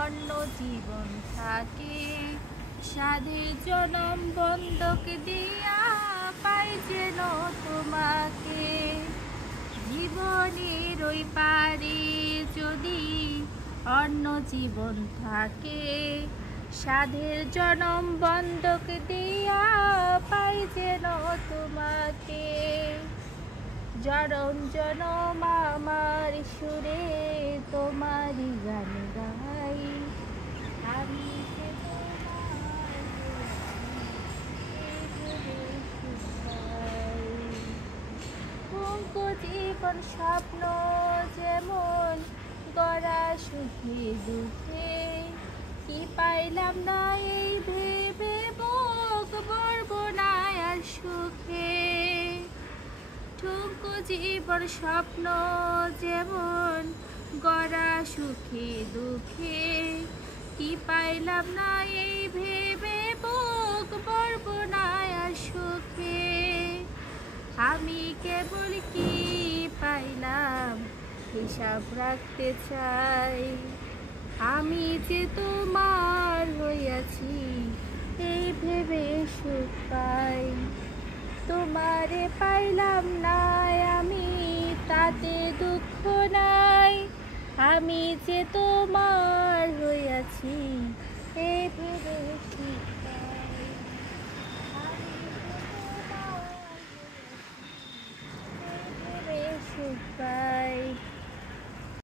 অন্য জীবন থাকে। সাধের জনম বন্ধক দিয়া পাই যেন তোমাকে। জীবনের ওই পারে যদি অন্য জীবন থাকে, সাধের জনম বন্ধক দিয়া পাই যেন তোমাকে। জনম জনম আমার সুরে তোমারই গান গাই, আমি যে তোমার পঙ্কু জীবন স্বপ্ন যেমন গড়া সুখে দুঃখে, কি পাইলাম না এই ভেবে বুক ভরবো না আর সুখে। ঠুনকো জীবন স্বপ্ন যেমন গড়া সুখে দুঃখে, কি পাইলাম না এই ভেবে বুক ভরবো না আর সুখে। আমি কেবল কি পাইলাম হিসাব রাখতে চাই, আমি যে তোমার হইয়াছি এই ভেবে সুখ পাই। তোমারে পাইলাম না আমি তাতে দুঃখ নাই, আমি যে তোমার হইয়াছি